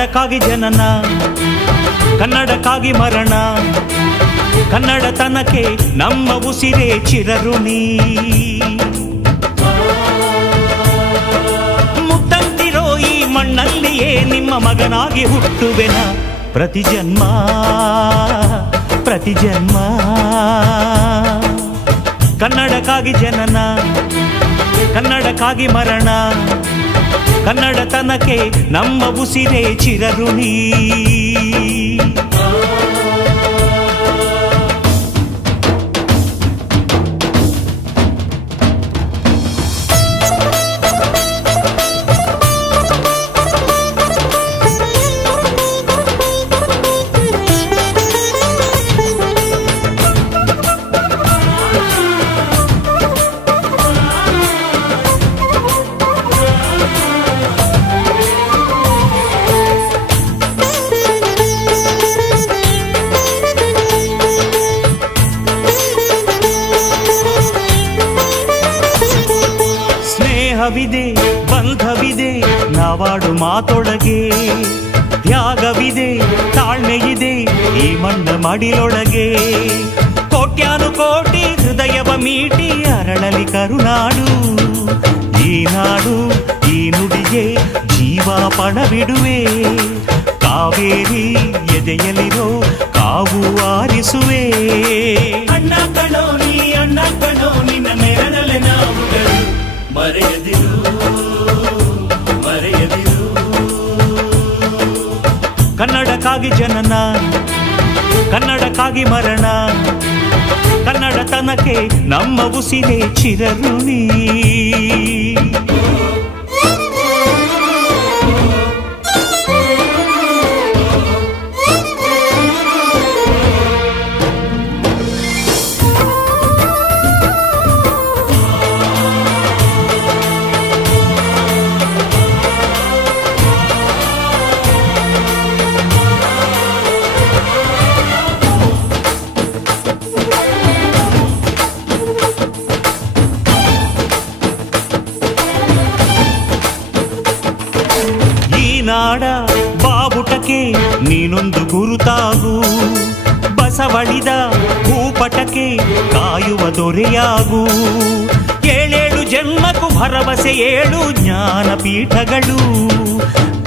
ಕನ್ನಡಕ್ಕಾಗಿ ಜನನ, ಕನ್ನಡಕ್ಕಾಗಿ ಮರಣ, ಕನ್ನಡತನಕ್ಕೆ ನಮ್ಮ ಉಸಿರೇ ಚಿರಋಣಿ. ಮುತ್ತಂತಿರೋ ಈ ಮಣ್ಣಲ್ಲಿಯೇ ನಿಮ್ಮ ಮಗನಾಗಿ ಹುಟ್ಟುವೆನ, ಪ್ರತಿ ಜನ್ಮ ಪ್ರತಿ ಜನ್ಮ. ಕನ್ನಡಕ್ಕಾಗಿ ಜನನ, ಕನ್ನಡಕ್ಕಾಗಿ ಮರಣ, ಕನ್ನಡತನಕ್ಕೆ ನಮ್ಮ ಉಸಿರೇ ಚಿರಋಣಿ. ಸ್ನೇಹವಿದೆ, ಬಂಧವಿದೆ ನಾವಾಡು ಮಾತೊಳಗೆ, ತ್ಯಾಗವಿದೆ, ತಾಳ್ಮೆಯಿದೆ ಈ ಮಣ್ಣ ಮಡಿಲೊಳಗೆ. ಕೋಟ್ಯಾನು ಕೋಟಿ ಹೃದಯವ ಮೀಟಿ ಅರಳಲಿ ಕರುನಾಡು, ಈ ನಾಡು ಈ ನುಡಿಗೆ ಜೀವ ಪಣವಿಡುವೆ. ಕಾವೇರಿ ಎದೆಯಲಿರೋ ಕಾವು ಆರಿಸುವೆ. ಅಣ್ಣ ಕಣೋ ನೀ, ಅಣ್ಣ ಕಣೋ ನಿನ್ನ ನೆರಳಲೆ ನಾವುಗಳು, ಮರೆಯದಿರು ಮರೆಯದಿರು. ಕನ್ನಡಕ್ಕಾಗಿ ಜನನ, ಕನ್ನಡಕ್ಕಾಗಿ ಮರಣ, ಕನ್ನಡತನಕ್ಕೆ ನಮ್ಮ ಉಸಿರೇ ಚಿರಋಣಿ. ನಾಡ ಬಾವುಟಕ್ಕೆ ನೀನೊಂದು ಗುರುತಾಗು, ಬಸವಳಿದ ಭೂಪಟಕ್ಕೆ ಕಾಯುವ ದೊರೆಯಾಗು. ಏಳೇಳು ಜನ್ಮಕ್ಕೂ ಭರವಸೆ ಏಳು ಜ್ಞಾನಪೀಠಗಳು,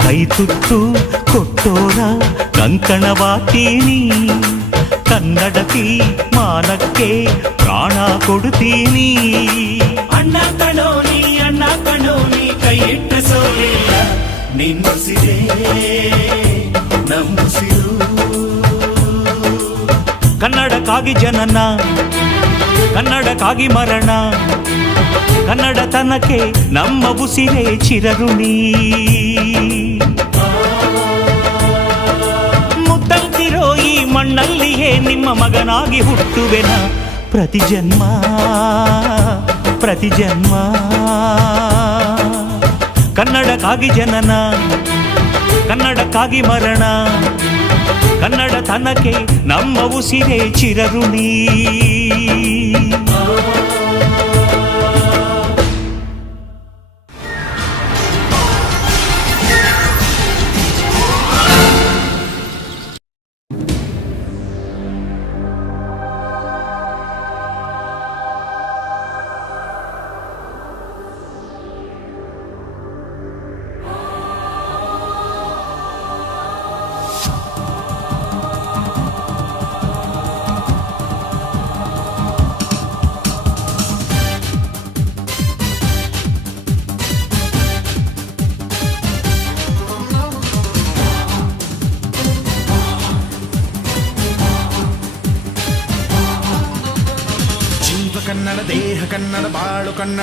ಕೈ ತುತ್ತು ಕೊಟ್ಟೋರ ಕಂಕಣವಾಗ್ತೀನಿ. ಕನ್ನಡತಿ ಮಾನಕ್ಕೆ ಪ್ರಾಣ ಕೊಡುತ್ತೀನಿ. ಅಣ್ಣ ಕಣೋ ನೀ, ಅಣ್ಣ ಕಣೋ ನೀ ಕೈ ಇಟ್ಟ ಸೋಲಿಲ್ಲ, ನಿನ್ನುಸಿರೇ ನಮ್ಮುಸಿರು. ಕನ್ನಡಕ್ಕಾಗಿ ಜನನ, ಕನ್ನಡಕ್ಕಾಗಿ ಮರಣ, ಕನ್ನಡತನಕ್ಕೆ ನಮ್ಮ ಉಸಿರೇ ಚಿರಋಣಿ. ಮುತ್ತಂತಿರೋ ಈ ಮಣ್ಣಲ್ಲಿಯೇ ನಿಮ್ಮ ಮಗನಾಗಿ ಹುಟ್ಟುವೆನ, ಪ್ರತಿ ಜನ್ಮ ಪ್ರತಿ ಜನ್ಮ. ಕನ್ನಡಕ್ಕಾಗಿ ಜನನ, ಕನ್ನಡಕ್ಕಾಗಿ ಮರಣ, ಕನ್ನಡತನಕ್ಕೆ ನಮ್ಮ ಉಸಿರೇ ಚಿರಋಣಿ. ಕನ್ನಡ ದೇಹ ಕನ್ನಡ ಬಾಳು ಕನ್ನಡ